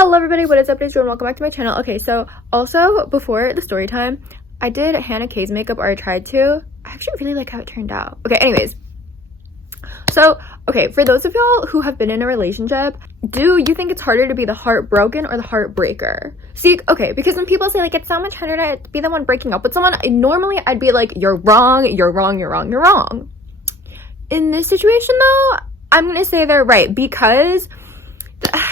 Hello everybody, what is up? It's Jiwon. Welcome back to my channel. Okay, so also before the story time, I did Hannah K's makeup, or I tried to. I actually really like how it turned out. Okay, anyways. So, okay, for those of y'all who have been in a relationship, do you think it's harder to be the heartbroken or the heartbreaker? See, okay, because when people say like it's so much harder to be the one breaking up with someone, normally I'd be like, you're wrong, you're wrong, you're wrong, you're wrong. In this situation though, I'm gonna say they're right, because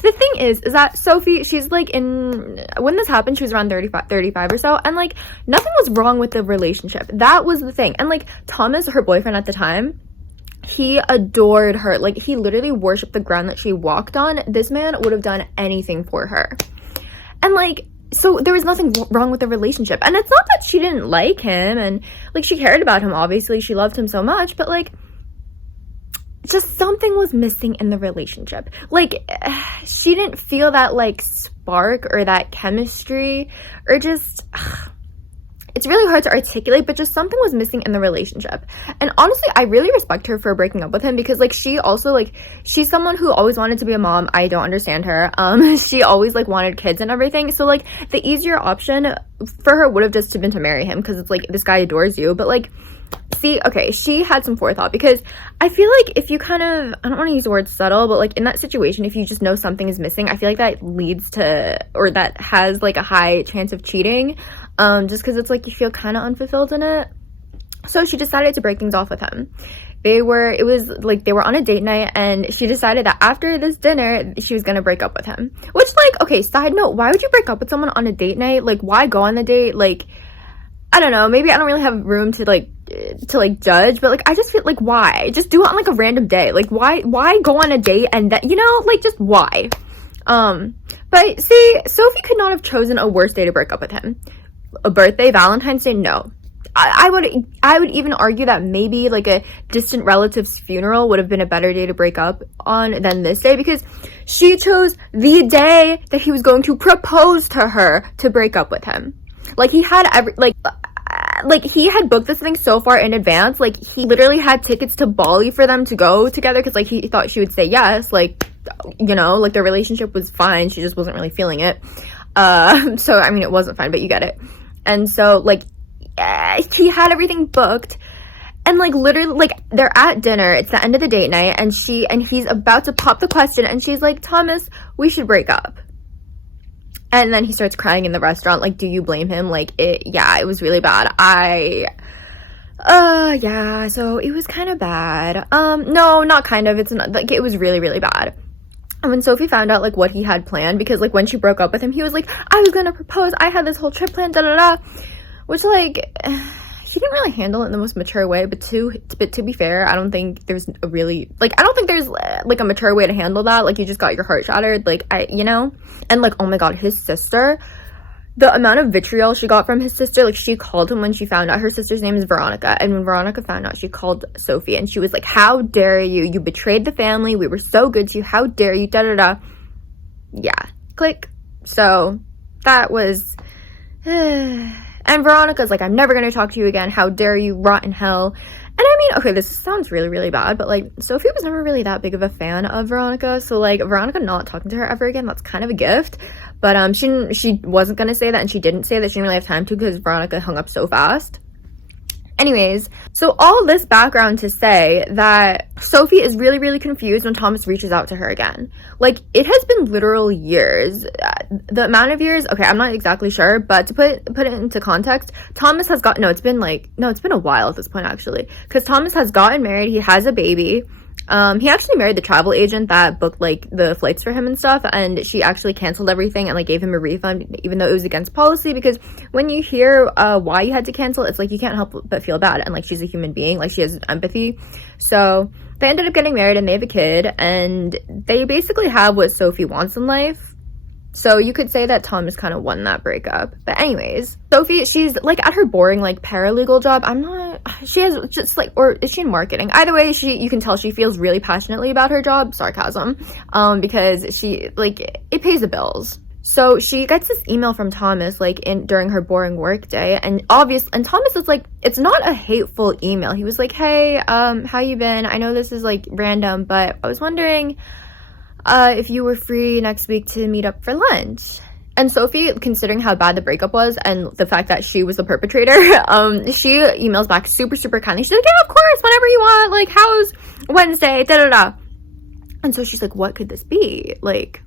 the thing is that Sophie, she's like when this happened, she was around 35 or so, and like nothing was wrong with the relationship. That was the thing. And like Thomas, her boyfriend at the time, he adored her. Like he literally worshipped the ground that she walked on. This man would have done anything for her. And like, so there was nothing wrong with the relationship. And it's not that she didn't like him, and like she cared about him, obviously she loved him so much, but like just something was missing in the relationship. Like she didn't feel that like spark or that chemistry, or just it's really hard to articulate, but just something was missing in the relationship. And honestly, I really respect her for breaking up with him, because like she also, like, she's someone who always wanted to be a mom. I don't understand her. She always like wanted kids and everything, so like the easier option for her would have just been to marry him, because it's like, this guy adores you. But like, see, okay, she had some forethought, because I feel like if you kind of, I don't want to use the word subtle, but like in that situation, if you just know something is missing, I feel like that leads to, or that has like a high chance of cheating, just because it's like you feel kind of unfulfilled in it. So she decided to break things off with him. It was like they were on a date night, and she decided that after this dinner she was gonna break up with him. Which, like, okay, side note, why would you break up with someone on a date night? Like, why go on the date? Like, I don't know, maybe I don't really have room to judge, but like I just feel like, why just do it on like a random day? Like why go on a date, and that, you know, like, just why? But see, Sophie could not have chosen a worse day to break up with him. A birthday, Valentine's Day, no. I would even argue that maybe like a distant relative's funeral would have been a better day to break up on than this day, because she chose the day that he was going to propose to her to break up with him. Like he had he had booked this thing so far in advance. Like he literally had tickets to Bali for them to go together, because like he thought she would say yes. Like, you know, like their relationship was fine, she just wasn't really feeling it. So I mean, it wasn't fine, but you get it. And so like he had everything booked, and like literally, like, they're at dinner, it's the end of the date night, and he's about to pop the question, and she's like, Thomas, we should break up. And then he starts crying in the restaurant. Like, do you blame him? Like, it was really bad. Yeah, so it was kind of bad. No, not kind of, it's not, like, it was really, really bad. And when Sophie found out, like, what he had planned, because, like, when she broke up with him, he was like, I was gonna propose, I had this whole trip planned, da-da-da, which, like, he didn't really handle it in the most mature way, but to be fair, I don't think there's a really, like, I don't think there's, like, a mature way to handle that. Like, you just got your heart shattered, like, you know? And, like, oh my god, his sister, the amount of vitriol she got from his sister, like, she called him when she found out. Her sister's name is Veronica, and when Veronica found out, she called Sophie, and she was like, how dare you? You betrayed the family, we were so good to you, how dare you, da-da-da. Yeah, click. So, that was, and Veronica's like, I'm never gonna talk to you again, how dare you, rot in hell. And I mean, okay, this sounds really, really bad, but like, Sophie was never really that big of a fan of Veronica, so like, Veronica not talking to her ever again, that's kind of a gift. But she wasn't gonna say that, and she didn't say that, she didn't really have time to, because Veronica hung up so fast. Anyways, so all this background to say that Sophie is really, really confused when Thomas reaches out to her again. Like, it has been literal years. The amount of years, okay, I'm not exactly sure, but to put it into context, Thomas has it's been a while at this point, actually, because Thomas has gotten married, he has a baby. He actually married the travel agent that booked like the flights for him and stuff, and she actually canceled everything and like gave him a refund, even though it was against policy, because when you hear why you had to cancel, it's like you can't help but feel bad, and like she's a human being, like she has empathy. So they ended up getting married, and they have a kid, and they basically have what Sophie wants in life. So you could say that Thomas kind of won that breakup. But anyways, Sophie, she's like at her boring like paralegal job. She has just like, or is she in marketing? Either way, you can tell she feels really passionately about her job, sarcasm, because she, like, it pays the bills. So she gets this email from Thomas like during her boring work day, and Thomas is like, it's not a hateful email. He was like, hey, how you been? I know this is like random, but I was wondering, if you were free next week to meet up for lunch. And Sophie, considering how bad the breakup was and the fact that she was the perpetrator, she emails back super, super kindly. She's like, yeah, of course, whenever you want. Like, how's Wednesday? Da-da-da. And so she's like, what could this be? Like,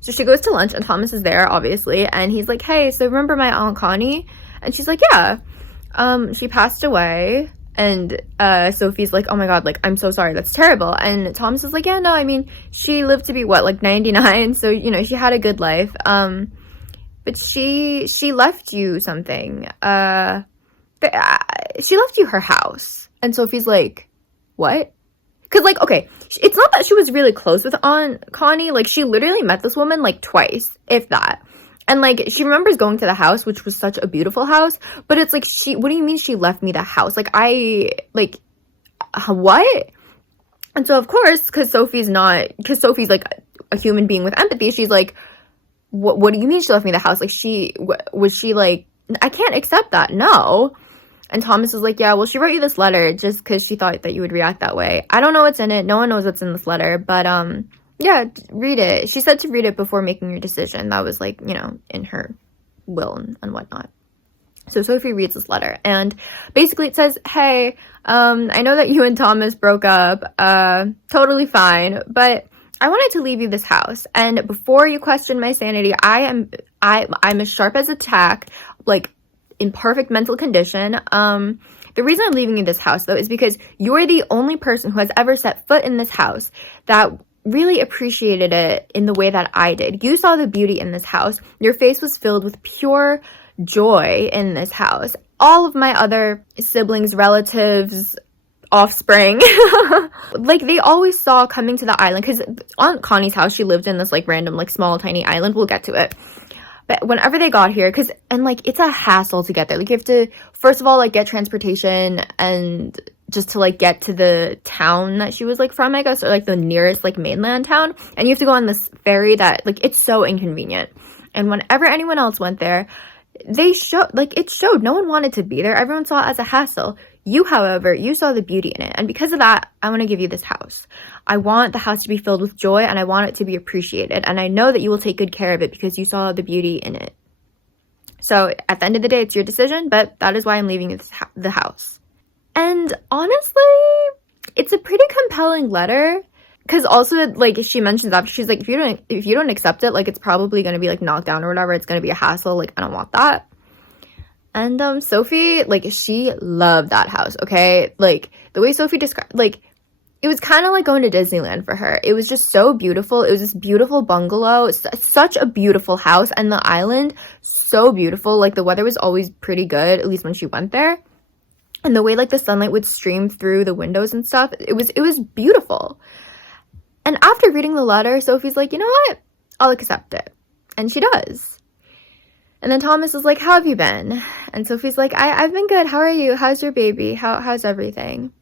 so she goes to lunch and Thomas is there, obviously. And he's like, hey, so remember my Aunt Connie? And she's like, yeah. She passed away. And Sophie's like, oh my god, like, I'm so sorry, that's terrible. And Thomas is like, yeah, no, I mean, she lived to be, what, like 99, so, you know, she had a good life. But she left you something. She left you her house. And Sophie's like, what? Because, like, okay, it's not that she was really close with Aunt Connie. Like, she literally met this woman, like, twice, if that. And, like, she remembers going to the house, which was such a beautiful house. But it's like, what do you mean she left me the house? Like, what? And so, of course, because Sophie's, like, a human being with empathy, she's like, what do you mean she left me the house? Like, was she, like, I can't accept that, no. And Thomas is like, yeah, well, she wrote you this letter just because she thought that you would react that way. I don't know what's in it. No one knows what's in this letter. But, yeah, read it. She said to read it before making your decision. That was, like, you know, in her will and whatnot. So Sophie reads this letter. And basically it says, hey, I know that you and Thomas broke up. Totally fine. But I wanted to leave you this house. And before you question my sanity, I'm as sharp as a tack, like, in perfect mental condition. The reason I'm leaving you this house, though, is because you're the only person who has ever set foot in this house that really appreciated it in the way that I did. You saw the beauty in this house. Your face was filled with pure joy in this house. All of my other siblings, relatives, offspring, like, they always saw coming to the island, because Aunt Connie's house, she lived in this, like, random, like, small, tiny island. We'll get to it. But whenever they got here, like, it's a hassle to get there. Like, you have to, first of all, like, get transportation and just to, like, get to the town that she was, like, from, I guess, or, like, the nearest, like, mainland town. And you have to go on this ferry that, like, it's so inconvenient. And whenever anyone else went there, it showed. No one wanted to be there. Everyone saw it as a hassle. You, however, you saw the beauty in it. And because of that, I want to give you this house. I want the house to be filled with joy, and I want it to be appreciated. And I know that you will take good care of it because you saw the beauty in it. So at the end of the day, it's your decision, but that is why I'm leaving the house. And honestly, it's a pretty compelling letter. Because also, like, she mentions after, she's like, if you don't accept it, like, it's probably going to be, like, knocked down or whatever. It's going to be a hassle. Like, I don't want that. And Sophie, like, she loved that house, okay? Like, the way Sophie described, like, it was kind of like going to Disneyland for her. It was just so beautiful. It was this beautiful bungalow. Such a beautiful house. And the island, so beautiful. Like, the weather was always pretty good, at least when she went there. And the way, like, the sunlight would stream through the windows and stuff, it was beautiful. And after reading the letter, Sophie's like, you know what? I'll accept it. And she does. And then Thomas is like, how have you been? And Sophie's like, I've been good. How are you? How's your baby? How's everything?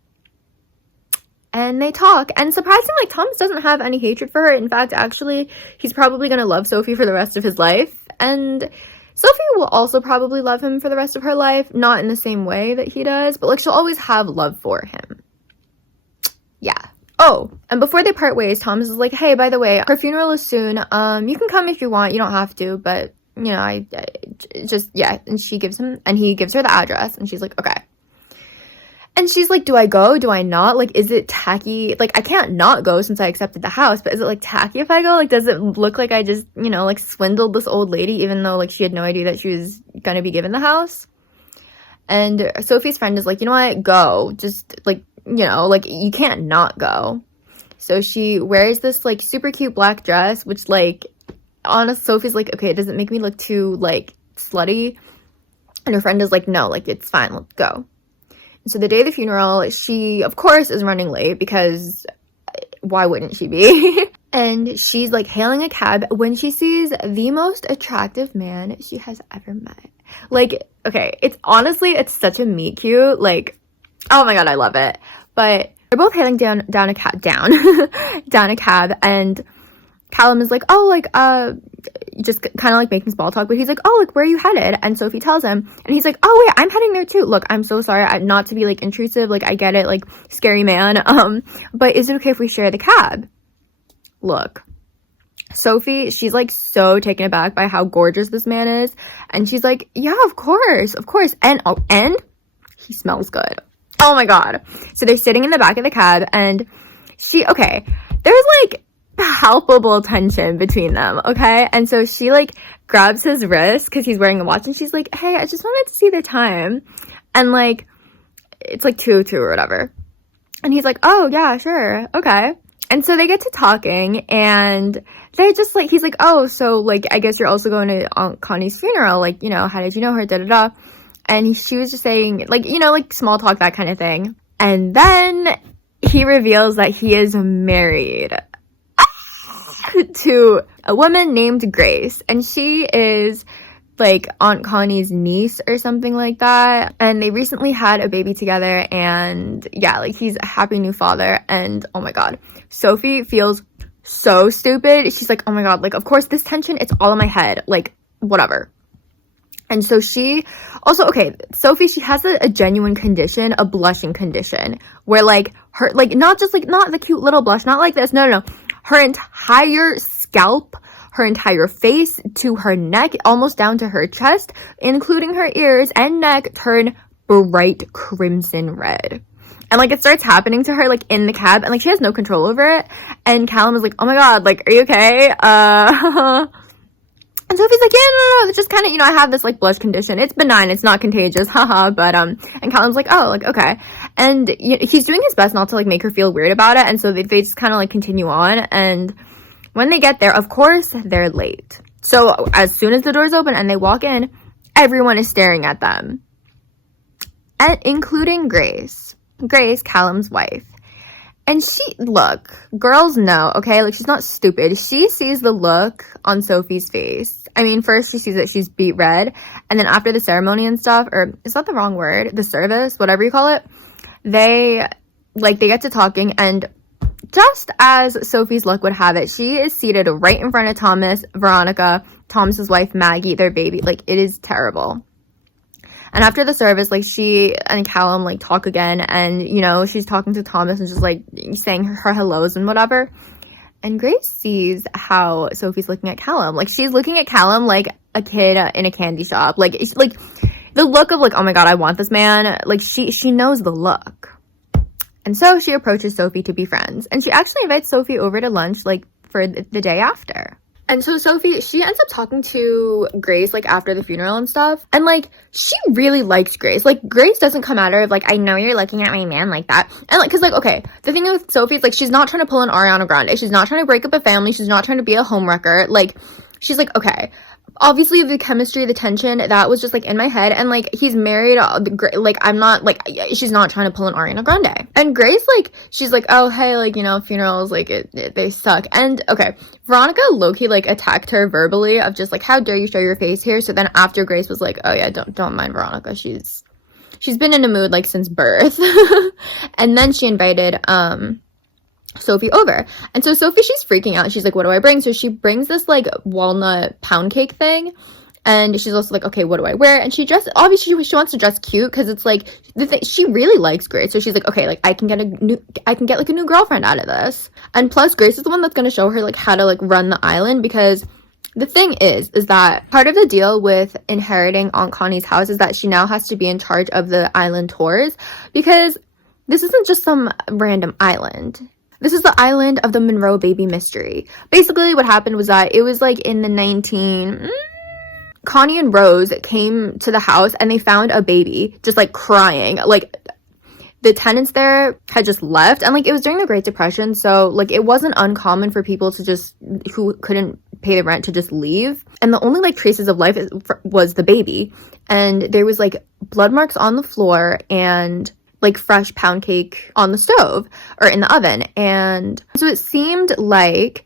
And they talk. And surprisingly, like, Thomas doesn't have any hatred for her. In fact, actually, he's probably going to love Sophie for the rest of his life. And Sophie will also probably love him for the rest of her life. Not in the same way that he does. But, like, she'll always have love for him. Yeah. Oh, and before they part ways, Thomas is like, hey, by the way, her funeral is soon. You can come if you want. You don't have to, but, you know, I just, yeah. And he gives her the address, and she's like, okay. And she's like, do I go? Do I not? Like, is it tacky? Like, I can't not go since I accepted the house, but is it, like, tacky if I go? Like, does it look like I just, you know, like, swindled this old lady, even though, like, she had no idea that she was gonna be given the house? And Sophie's friend is like, you know what? Go. Just, like, you know, like, you can't not go. So she wears this, like, super cute black dress, which, like, honest, Sophie's like, okay, it doesn't make me look too, like, slutty. And her friend is like, no, like, it's fine, let's go. And so the day of the funeral, she, of course, is running late because why wouldn't she be? And she's, like, hailing a cab when she sees the most attractive man she has ever met. Like, okay, it's such a meet cute, like, oh my god, I love it. But they're both hailing down a cab, and Callum is like, oh, like, just kind of, like, making small talk, but he's like, oh, like, where are you headed? And Sophie tells him, and he's like, oh, wait, I'm heading there too. Look, I'm so sorry, not to be, like, intrusive, like, I get it, like, scary man, but is it okay if we share the cab? look, Sophie, she's like so taken aback by how gorgeous this man is, and she's like, yeah, of course, and he smells good. Oh my god. So they're sitting in the back of the cab, and there's like palpable tension between them, okay? And so she like grabs his wrist because he's wearing a watch, and she's like, hey, I just wanted to see the time, and like it's like 2:02 or whatever, and he's like, oh yeah, sure, okay. And so they get to talking, and they're just like, he's like, oh, so like I guess you're also going to Aunt Connie's funeral, like, you know, how did you know her, da da da. And she was just saying, like, you know, like small talk, that kind of thing. And then he reveals that he is married to a woman named Grace, and she is like Aunt Connie's niece or something like that, and they recently had a baby together, and yeah, like he's a happy new father. And oh my god, Sophie feels so stupid. She's like, oh my god, like of course this tension, it's all in my head, like whatever. And so she also, Sophie, she has a genuine condition, a blushing condition, where like her, like not the cute little blush, not like this, no, her entire scalp, her entire face to her neck, almost down to her chest, including her ears and neck, turn bright crimson red. And like it starts happening to her like in the cab, and like she has no control over it. And Callum is like, oh my god, like are you okay? And Sophie's like, yeah, no, it's just kind of, you know, I have this like blush condition. It's benign, it's not contagious, haha. But and Callum's like, oh, like okay. And he's doing his best not to like make her feel weird about it. And so they just kind of like continue on. And when they get there, of course, they're late. So as soon as the doors open and they walk in, everyone is staring at them, and including Grace, Callum's wife. And look, girls know, okay? Like, she's not stupid. She sees the look on Sophie's face. I mean, first she sees that she's beet red, and then after the ceremony and stuff, or is that the wrong word? The service, whatever you call it, they get to talking, and just as Sophie's luck would have it, she is seated right in front of Thomas, Veronica, Thomas's wife, Maggie, their baby. Like, it is terrible. And after the service, like, she and Callum, like, talk again, and, you know, she's talking to Thomas and just, like, saying her hellos and whatever. And Grace sees how Sophie's looking at Callum. Like, she's looking at Callum like a kid in a candy shop. Like, it's, like, the look of, like, oh my god, I want this man. Like, she knows the look. And so she approaches Sophie to be friends. And she actually invites Sophie over to lunch, like, for the day after. And so Sophie, she ends up talking to Grace, like, after the funeral and stuff. And, like, she really likes Grace. Like, Grace doesn't come at her of, like, I know you're looking at my man like that. And, like, because, like, okay, the thing with Sophie is, like, she's not trying to pull an Ariana Grande. She's not trying to break up a family. She's not trying to be a homewrecker. Like, she's like, okay, obviously the chemistry, the tension, that was just, like, in my head. And, like, he's married, like, I'm not, like, she's not trying to pull an Ariana Grande. And Grace, like, she's like, oh, hey, like, you know, funerals, like, they suck. And, okay, Veronica low-key, like, attacked her verbally of just, like, how dare you show your face here. So then after Grace was like, oh, yeah, don't mind Veronica. She's been in a mood, like, since birth. And then she invited, Sophie over. And so Sophie, she's freaking out. She's like, what do I bring? So she brings this, like, walnut pound cake thing. And she's also like, okay, what do I wear? And obviously she wants to dress cute, because it's like, she really likes Grace. So she's like, okay, like, I can get like a new girlfriend out of this. And plus, Grace is the one that's going to show her, like, how to, like, run the island, because the thing is that part of the deal with inheriting Aunt Connie's house is that she now has to be in charge of the island tours, because this isn't just some random island. This is the island of the Monroe baby mystery. Basically, what happened was that it was, like, in the Connie and Rose came to the house, and they found a baby just, like, crying. Like, the tenants there had just left, and, like, it was during the Great Depression, so, like, it wasn't uncommon for people who couldn't pay the rent to just leave. And the only, like, traces of life was the baby. And there was, like, blood marks on the floor and, like, fresh pound cake on the stove or in the oven. And so it seemed like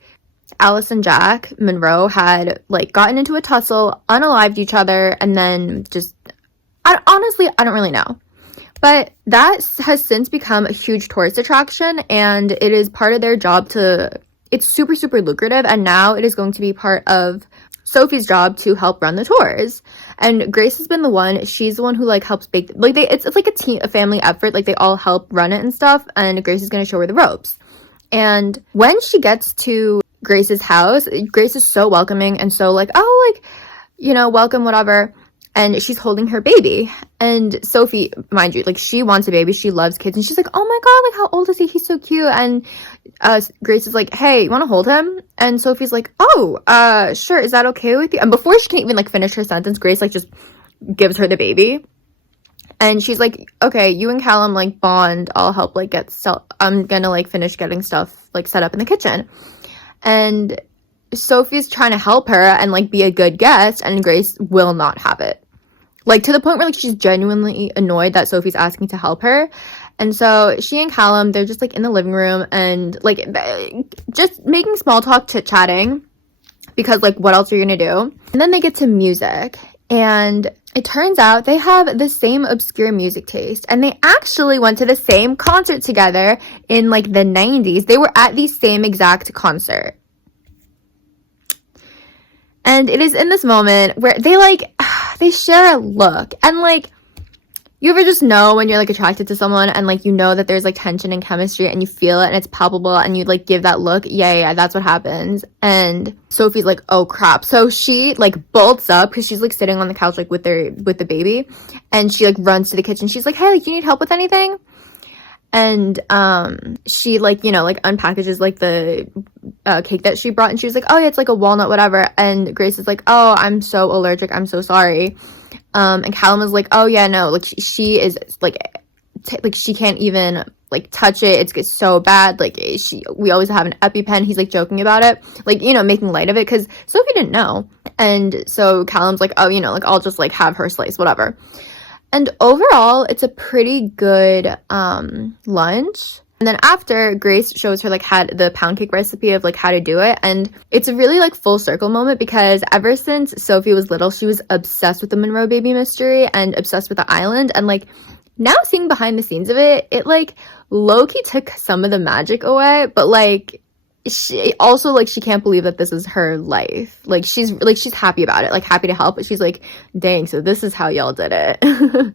Alice and Jack Monroe had, like, gotten into a tussle, unalived each other, and then just, honestly, I don't really know. But that has since become a huge tourist attraction, and it is part of their job it's super, super lucrative, and now it is going to be part of Sophie's job to help run the tours. And Grace has been she's the one who, like, helps bake, like, it's like a family effort, like, they all help run it and stuff, and Grace is going to show her the ropes. And when she gets to Grace's house, Grace is so welcoming and so like, oh, like, you know, welcome, whatever. And she's holding her baby. And Sophie, mind you, like, she wants a baby. She loves kids. And she's like, oh my God, like, how old is he? He's so cute. And Grace is like, hey, you want to hold him? And Sophie's like, oh, sure. Is that okay with you? And before she can even, like, finish her sentence, Grace, like, just gives her the baby. And she's like, okay, you and Callum, like, bond. I'll help, like, I'm gonna, like, finish getting stuff, like, set up in the kitchen. And Sophie's trying to help her and, like, be a good guest, and Grace will not have it. Like, to the point where, like, she's genuinely annoyed that Sophie's asking to help her. And so she and Callum, they're just, like, in the living room and, like, just making small talk, chit-chatting. Because, like, what else are you gonna do? And then they get to music. And it turns out they have the same obscure music taste. And they actually went to the same concert together in, like, the 90s. They were at the same exact concert. And it is in this moment where they, like, they share a look. And, like, you ever just know when you're, like, attracted to someone and, like, you know that there's, like, tension and chemistry and you feel it and it's palpable and you, like, give that look? Yeah, that's what happens. And Sophie's like, oh, crap. So she, like, bolts up because she's, like, sitting on the couch, like, with the baby. And she, like, runs to the kitchen. She's like, hey, like, you need help with anything? And she, like, you know, like, unpackages, like, the cake that she brought. And she was like, oh, yeah, it's, like, a walnut, whatever. And Grace is like, oh, I'm so allergic. I'm so sorry. And Callum is like, oh, yeah, no. Like, she is, like, she can't even, like, touch it. It's so bad. Like, we always have an EpiPen. He's, like, joking about it. Like, you know, making light of it. Because Sophie didn't know. And so Callum's like, oh, you know, like, I'll just, like, have her slice, whatever. And overall, it's a pretty good lunch. And then after, Grace shows her, like, the pound cake recipe of, like, how to do it. And it's a really, like, full circle moment because ever since Sophie was little, she was obsessed with the Monroe baby mystery and obsessed with the island. And, like, now seeing behind the scenes of it, like, low-key took some of the magic away. But, like, she also, like, she can't believe that this is her life. Like, she's happy about it, like, happy to help, but she's like, dang, so this is how y'all did it.